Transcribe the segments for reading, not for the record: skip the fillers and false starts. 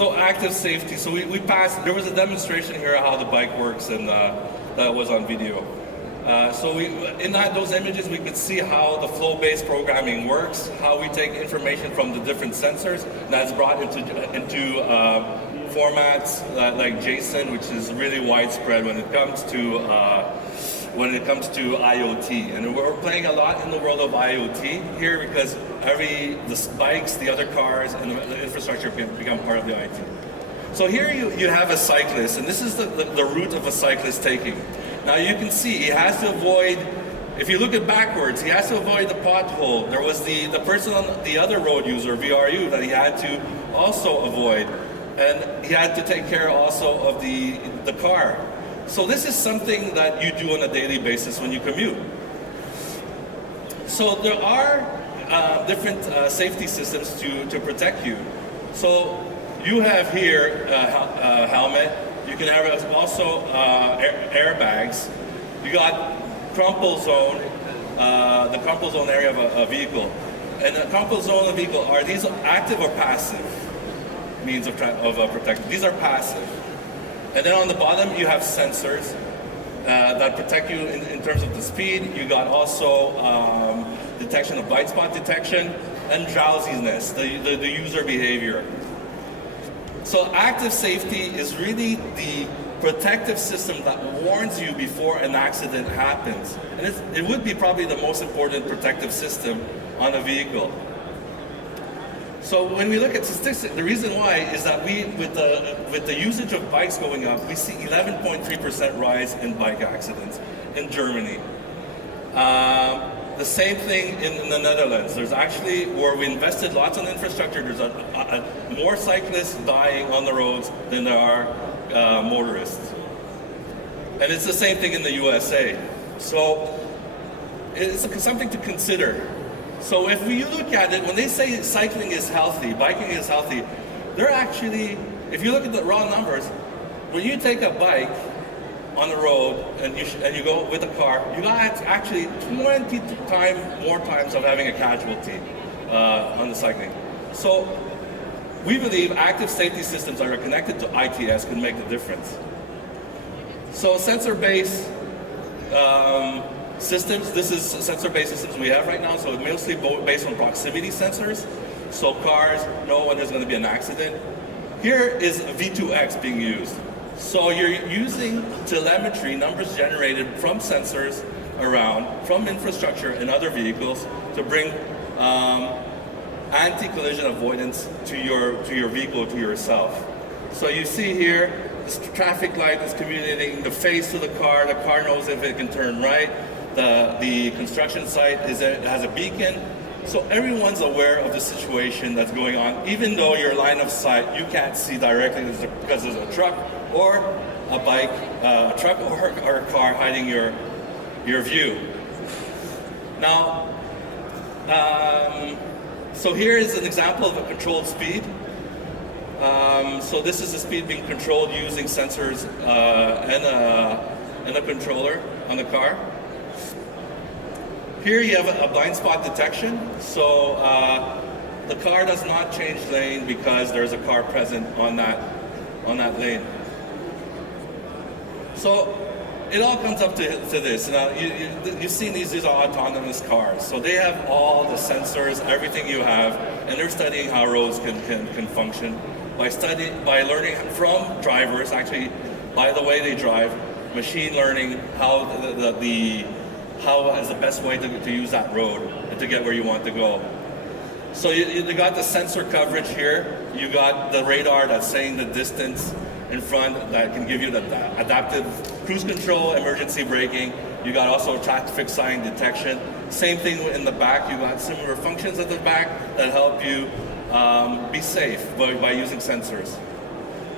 So active safety. So we passed. There was a demonstration here of how the bike works, and that was on video. So in those images, we could see how the flow-based programming works, how we take information from the different sensors that's brought into formats like JSON, which is really widespread when it comes to IoT. And we're playing a lot in the world of IoT here because the bikes, the other cars, and the infrastructure become part of the IT. So here you have a cyclist, and this is the route of a cyclist taking. Now you can see he has to avoid, if you look at backwards, he has to avoid the pothole. There was the person on the other road user, VRU, that he had to also avoid. And he had to take care also of the car. So this is something that you do on a daily basis when you commute. So there are different safety systems to protect you. So you have here a helmet. You can have also airbags. You got crumple zone, the crumple zone area of a vehicle. And the crumple zone of a vehicle, are these active or passive means of protection? These are passive. And then on the bottom, you have sensors that protect you in terms of the speed. You got also detection of blind spot detection and drowsiness, the user behavior. So active safety is really the protective system that warns you before an accident happens. And it would be probably the most important protective system on a vehicle. So when we look at statistics, the reason why is that with the usage of bikes going up, we see 11.3% rise in bike accidents in Germany. The same thing in the Netherlands. There's actually, where we invested lots in infrastructure, there's more cyclists dying on the roads than there are motorists. And it's the same thing in the USA. So it's something to consider. So if you look at it, when they say cycling is healthy, biking is healthy, they're actually, if you look at the raw numbers, when you take a bike on the road and you go with a car, you got actually 20 times more times of having a casualty on the cycling. So we believe active safety systems that are connected to ITS can make the difference. So sensor-based systems, this is sensor-based systems we have right now, so it's mostly based on proximity sensors. So cars know when there's going to be an accident. Here is V2X being used. So you're using telemetry, numbers generated from sensors around, from infrastructure and other vehicles to bring anti-collision avoidance to your vehicle, to yourself. So you see here, this traffic light is communicating the face to the car knows if it can turn right. The construction site has a beacon, so everyone's aware of the situation that's going on, even though your line of sight you can't see directly because there's a truck or a bike, a truck or a car hiding your view. Now, so here is an example of a controlled speed. So this is the speed being controlled using sensors and a controller on the car. Here you have a blind spot detection. So the car does not change lane because there's a car present on that lane. So it all comes up to this. Now you've seen these are autonomous cars. So they have all the sensors, everything you have, and they're studying how roads can function by learning from drivers, actually by the way they drive, machine learning how how is the best way to use that road and to get where you want to go. So you got the sensor coverage here. You got the radar that's saying the distance in front that can give you the adaptive cruise control, emergency braking. You got also traffic sign detection. Same thing in the back. You got similar functions at the back that help you be safe by using sensors.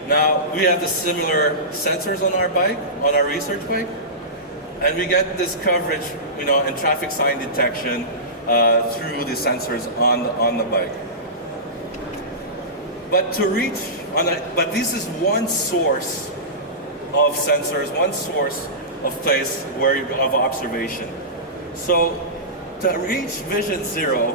Now we have the similar sensors on our bike, on our research bike. And we get this coverage, and traffic sign detection through the sensors on the bike. But but this is one source of sensors, one source of place of observation. So to reach Vision Zero,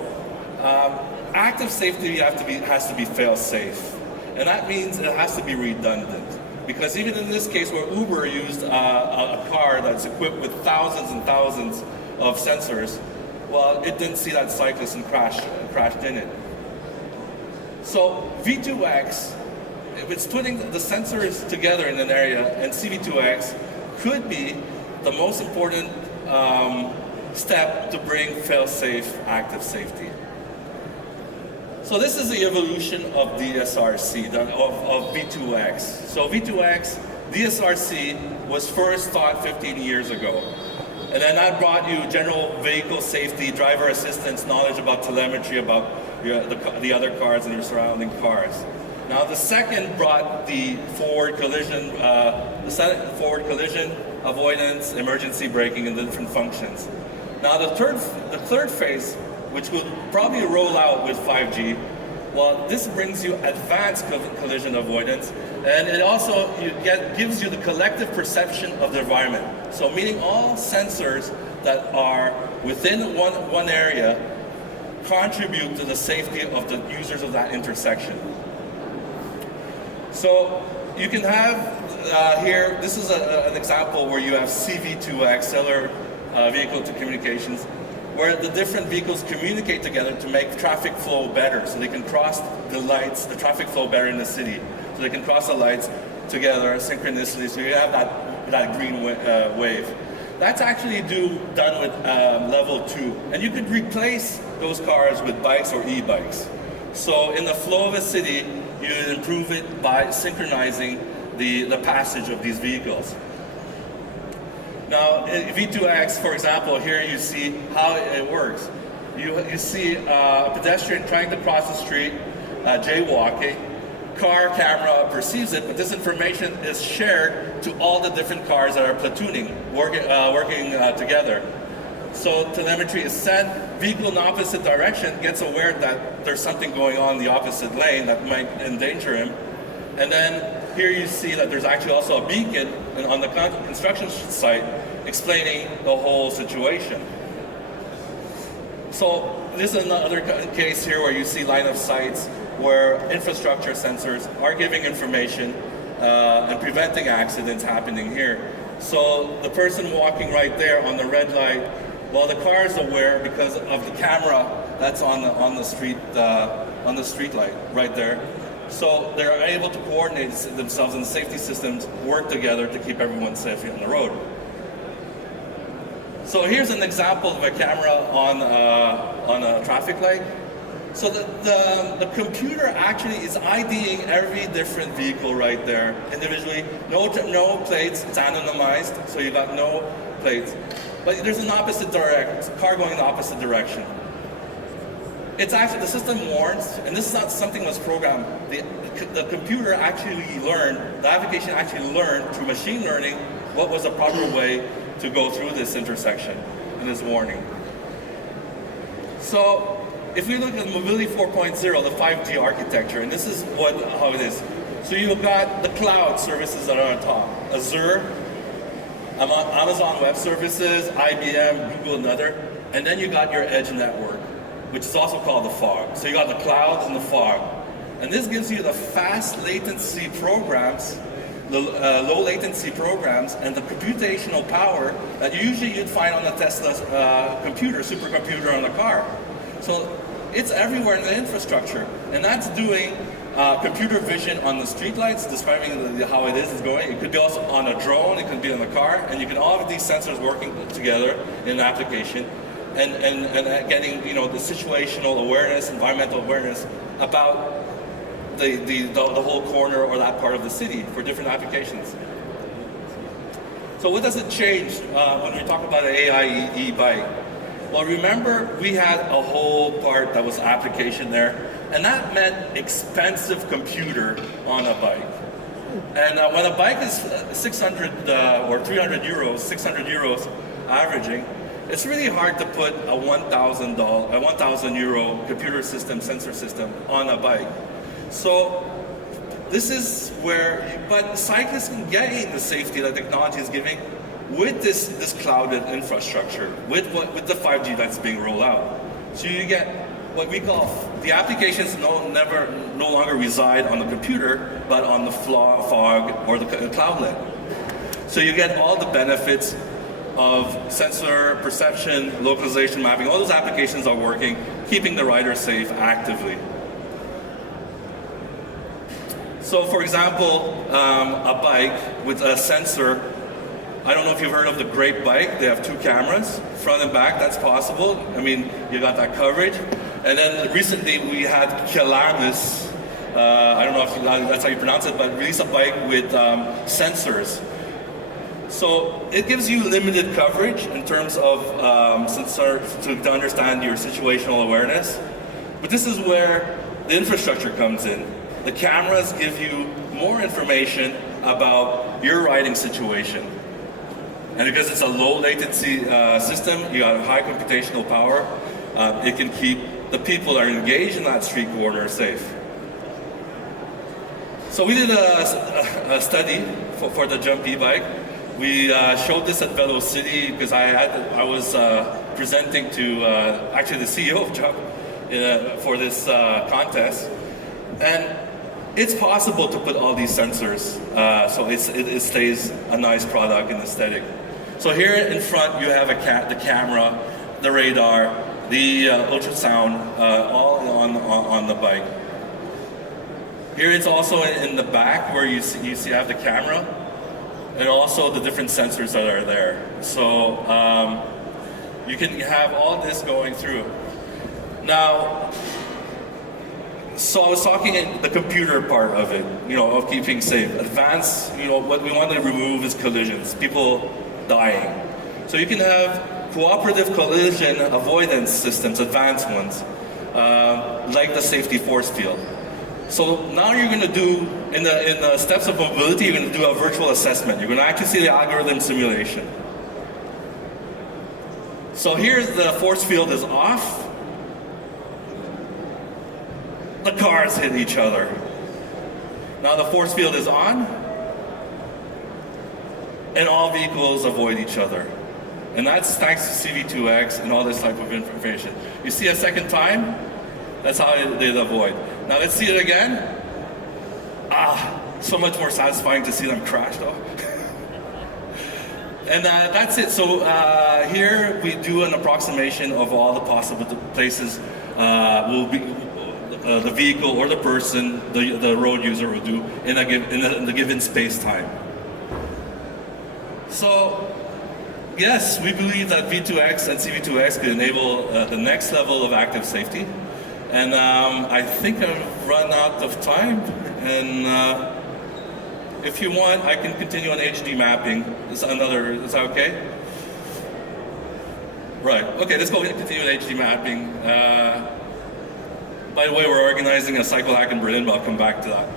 active safety has to be fail-safe. And that means it has to be redundant. Because even in this case where Uber used a car that's equipped with thousands and thousands of sensors, well, it didn't see that cyclist and crashed in it. So V2X, if it's putting the sensors together in an area, and CV2X could be the most important step to bring fail-safe active safety. So this is the evolution of DSRC, of V2X. So V2X, DSRC was first thought 15 years ago. And then that brought you general vehicle safety, driver assistance, knowledge about telemetry, about the other cars and your surrounding cars. Now the second brought the forward collision, avoidance, emergency braking, and the different functions. Now the third phase, which will probably roll out with 5G, well, this brings you advanced collision avoidance, and it also gives you the collective perception of the environment. So meaning all sensors that are within one area contribute to the safety of the users of that intersection. So you can have here, this is an example where you have CV2X, cellular vehicle to communications, where the different vehicles communicate together to make traffic flow better, so they can cross the lights, the traffic flow better in the city, so they can cross the lights together synchronously, so you have that green wave. That's actually done with level 2, and you could replace those cars with bikes or e-bikes. So in the flow of a city, you improve it by synchronizing the passage of these vehicles. Now, in V2X, for example, here you see how it works. You see a pedestrian trying to cross the street, jaywalking. Car camera perceives it, but this information is shared to all the different cars that are platooning, working together. So telemetry is sent, vehicle in the opposite direction gets aware that there's something going on in the opposite lane that might endanger him. And then here you see that there's actually also a beacon on the construction site explaining the whole situation. So this is another case here where you see line of sights where infrastructure sensors are giving information and preventing accidents happening here. So the person walking right there on the red light, well, the car is aware because of the camera that's on the street light right there. So they're able to coordinate themselves, and the safety systems work together to keep everyone safe on the road. So here's an example of a camera on a traffic light. So the computer actually is IDing every different vehicle right there individually. No plates, it's anonymized, so you got no plates. But there's an opposite direction, car going in the opposite direction. It's actually, the system warns, and this is not something that was programmed. The computer actually learned, the application actually learned through machine learning what was the proper way to go through this intersection and this warning. So if we look at Mobility 4.0, the 5G architecture, and this is how it is. So you've got the cloud services that are on top. Azure, Amazon Web Services, IBM, Google, and other. And then you got your edge network, which is also called the fog. So you got the clouds and the fog. And this gives you the fast latency programs, the low latency programs, and the computational power that usually you'd find on the Tesla's computer, supercomputer on the car. So it's everywhere in the infrastructure. And that's doing computer vision on the streetlights, describing how it is going. It could be also on a drone, it could be on the car, and you can all have these sensors working together in an application. And getting, the situational awareness, environmental awareness about the whole corner or that part of the city for different applications. So what does it change when we talk about an AI e-bike? Well, remember we had a whole part that was application there, and that meant expensive computer on a bike. And when a bike is 600 or 300 euros, 600 euros averaging, it's really hard to put a 1,000 euro computer system, sensor system on a bike. So this is where, but cyclists can gain the safety that technology is giving with this clouded infrastructure, with the 5G that's being rolled out. So you get what we call the applications no longer reside on the computer, but on the fog or the cloudlet. So you get all the benefits of sensor perception, localization mapping. All those applications are working, keeping the rider safe actively. So for example, a bike with a sensor, I don't know if you've heard of the Grape bike. They have 2 cameras, front and back, that's possible. I mean, you got that coverage. And then recently we had Kelamis, I don't know if that's how you pronounce it, but release a bike with sensors. So it gives you limited coverage in terms of sensors to understand your situational awareness. But this is where the infrastructure comes in. The cameras give you more information about your riding situation. And because it's a low latency system, you got high computational power, it can keep the people that are engaged in that street corner safe. So we did a study for the Jump e-bike. We showed this at Velocity because I was presenting to actually the CEO of Jump for this contest. And it's possible to put all these sensors so it stays a nice product and aesthetic. So here in front you have the camera, the radar, the ultrasound, all on the bike. Here it's also in the back where you have the camera and also the different sensors that are there. So you can have all this going through. Now, so I was talking in the computer part of it, of keeping safe. Advanced, what we want to remove is collisions, people dying. So you can have cooperative collision avoidance systems, advanced ones, like the safety force field. So now you're going to do, in the steps of mobility, you're going to do a virtual assessment. You're going to actually see the algorithm simulation. So here the force field is off. The cars hit each other. Now the force field is on, and all vehicles avoid each other. And that's thanks to CV2X and all this type of information. You see a second time, that's how they avoid. Now let's see it again. So much more satisfying to see them crash though. And that's it. So here we do an approximation of all the possible places the vehicle or the person, the road user will do in the given space-time. So, yes, we believe that V2X and CV2X could enable the next level of active safety. And I think I've run out of time. And if you want, I can continue on HD mapping. Is that okay? Right, okay, let's go ahead and continue with HD mapping. By the way, we're organizing a cycle hack in Berlin, but I'll come back to that.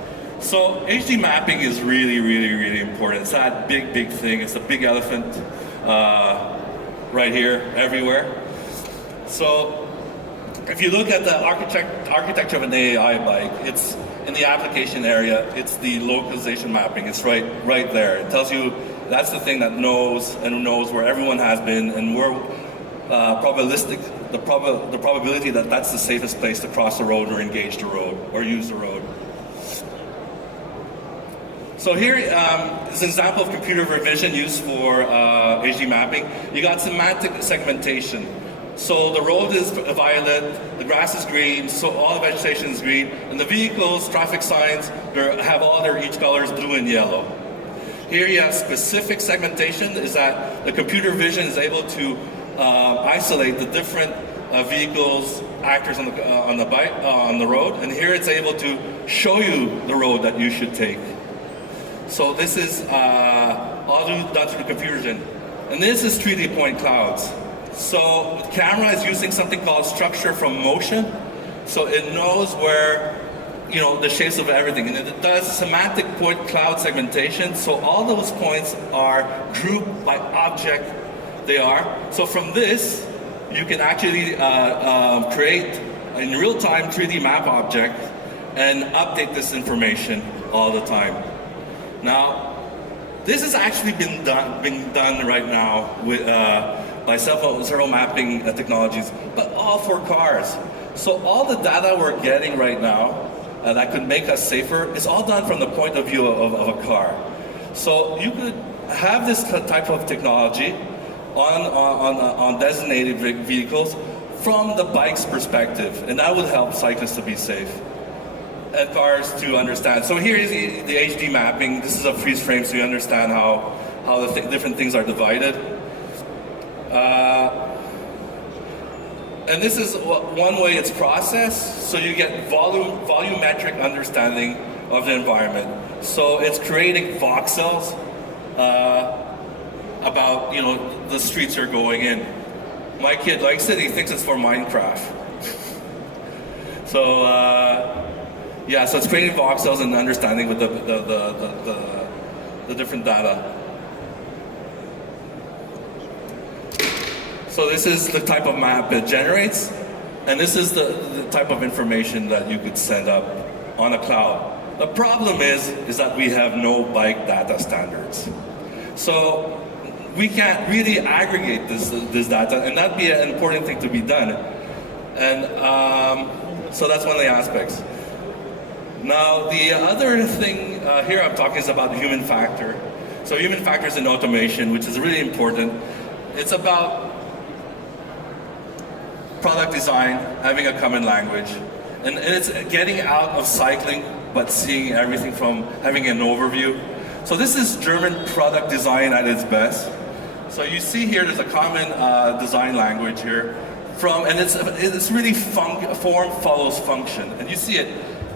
So HD mapping is really, really, really important. It's that big, big thing. It's a big elephant right here, everywhere. So if you look at the architecture of an AI bike, it's in the application area, it's the localization mapping. It's right there. It tells you that's the thing that knows where everyone has been and where the probability that that's the safest place to cross the road or engage the road or use the road. So here is an example of computer vision used for HD mapping. You got semantic segmentation. So the road is violet, the grass is green, so all the vegetation is green, and the vehicles, traffic signs, have all their each colors, blue and yellow. Here you have specific segmentation, is that the computer vision is able to isolate the different vehicles, actors on the road, and here it's able to show you the road that you should take. So this is all done through the computer vision, and this is 3D point clouds. So the camera is using something called structure from motion, so it knows where the shapes of everything, and it does semantic point cloud segmentation. So all those points are grouped by object they are. So from this, you can actually create in real time 3D map object and update this information all the time. Now, this has actually been done right now with by several mapping technologies, but all for cars. So all the data we're getting right now that could make us safer is all done from the point of view of a car. So you could have this type of technology on designated vehicles from the bike's perspective, and that would help cyclists to be safe and cars to understand. So here is the HD mapping. This is a freeze frame, so you understand how the different things are divided. And this is one way it's processed, so you get volumetric understanding of the environment. So it's creating voxels about the streets you're going in. My kid likes it; he thinks it's for Minecraft. So yeah, so it's creating voxels and understanding with the different data. So this is the type of map it generates, and this is the type of information that you could send up on a cloud. The problem is that we have no bike data standards. So we can't really aggregate this data, and that'd be an important thing to be done. And so that's one of the aspects. Now, the other thing here I'm talking is about the human factor. So human factors in automation, which is really important. It's about product design, having a common language. And it's getting out of cycling, but seeing everything from having an overview. So this is German product design at its best. So you see here, there's a common design language here. And it's really form follows function. And you see it.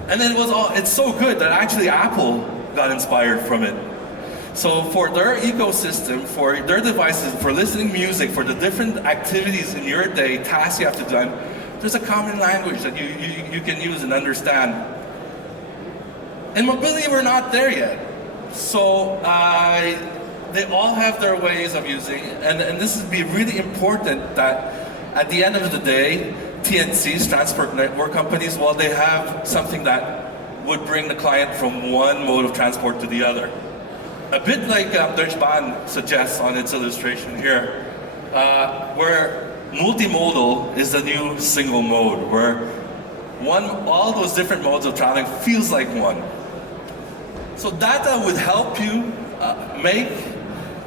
And then it's so good that actually Apple got inspired from it. So for their ecosystem, for their devices, for listening music, for the different activities in your day, tasks you have to do, there's a common language that you can use and understand. In mobility, we're not there yet. So they all have their ways of using it, and this would be really important that at the end of the day, TNCs, transport network companies, well, they have something that would bring the client from one mode of transport to the other. A bit like Deutsche Bahn suggests on its illustration here, where multimodal is the new single mode, where all those different modes of traveling feels like one. So data would help you make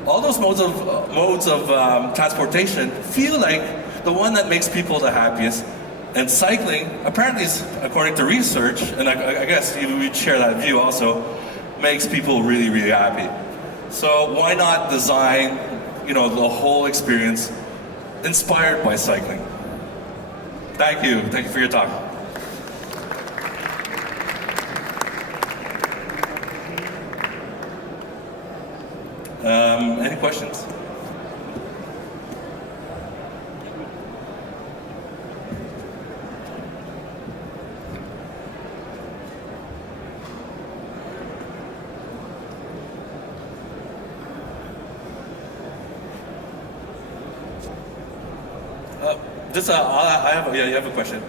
all those modes of transportation feel like the one that makes people the happiest. And cycling, apparently, according to research, and I guess we'd share that view also, makes people really, really happy. So why not design, the whole experience inspired by cycling? Thank you. Thank you for your talk. Any questions? You have a question.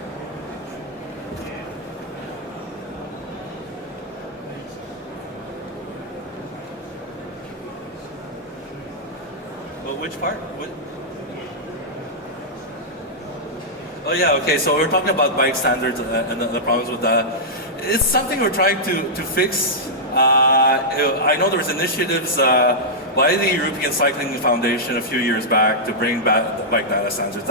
Well, which part? Oh yeah, okay, so we're talking about bike standards and the problems with that. It's something we're trying to fix. I know there was initiatives by the European Cycling Foundation a few years back to bring back bike data standards.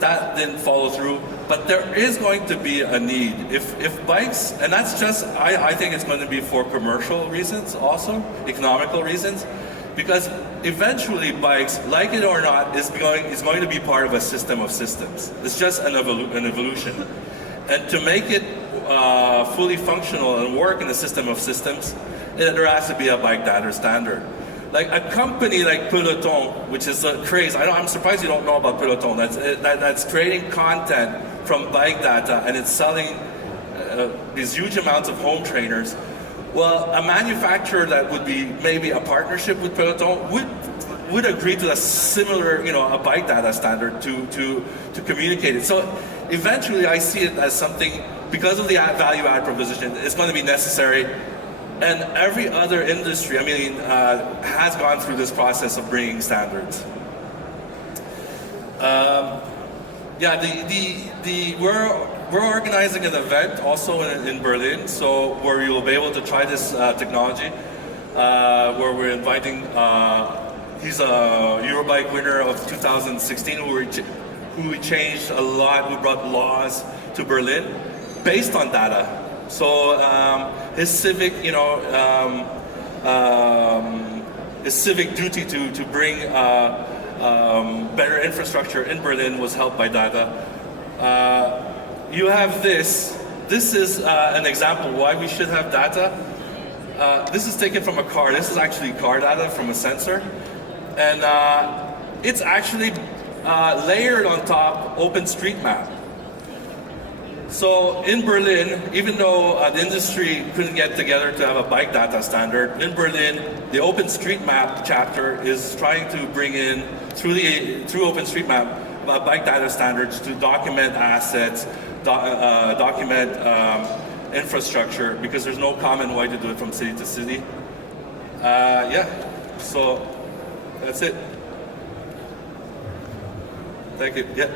That didn't follow through, but there is going to be a need. If bikes, and that's just, I think it's going to be for commercial reasons also, economical reasons, because eventually bikes, like it or not, is going to be part of a system of systems. It's just an evolution. And to make it fully functional and work in a system of systems, there has to be a bike data standard. Like a company like Peloton, which is a craze. I'm surprised you don't know about Peloton. That's creating content from bike data, and it's selling these huge amounts of home trainers. Well, a manufacturer that would be maybe a partnership with Peloton would agree to a similar, a bike data standard to communicate it. So eventually, I see it as something, because of the value add proposition, it's going to be necessary. And every other industry, has gone through this process of bringing standards. Yeah, we're organizing an event also in Berlin, so where you'll be able to try this technology. Where we're inviting, he's a Eurobike winner of 2016, who changed a lot, who brought laws to Berlin based on data. So his civic, his civic duty to bring better infrastructure in Berlin was helped by data. You have this. This is an example why we should have data. This is taken from a car. This is actually car data from a sensor. And it's actually layered on top OpenStreetMap. So in Berlin, even though the industry couldn't get together to have a bike data standard, in Berlin, the OpenStreetMap chapter is trying to bring in, through OpenStreetMap, bike data standards to document assets, document infrastructure, because there's no common way to do it from city to city. Yeah, so that's it. Thank you. Yeah.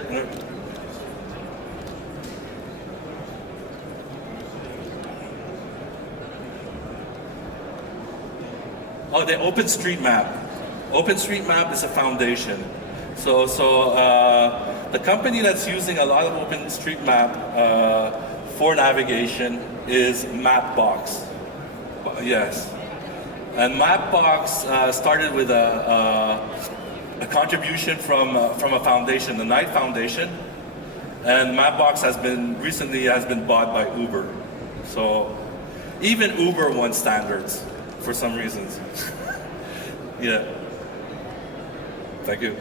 Oh, the OpenStreetMap. OpenStreetMap is a foundation. So the company that's using a lot of OpenStreetMap for navigation is Mapbox. Yes. And Mapbox started with a contribution from a foundation, the Knight Foundation, and Mapbox recently has been bought by Uber. So even Uber wants standards for some reasons. Yeah. Thank you.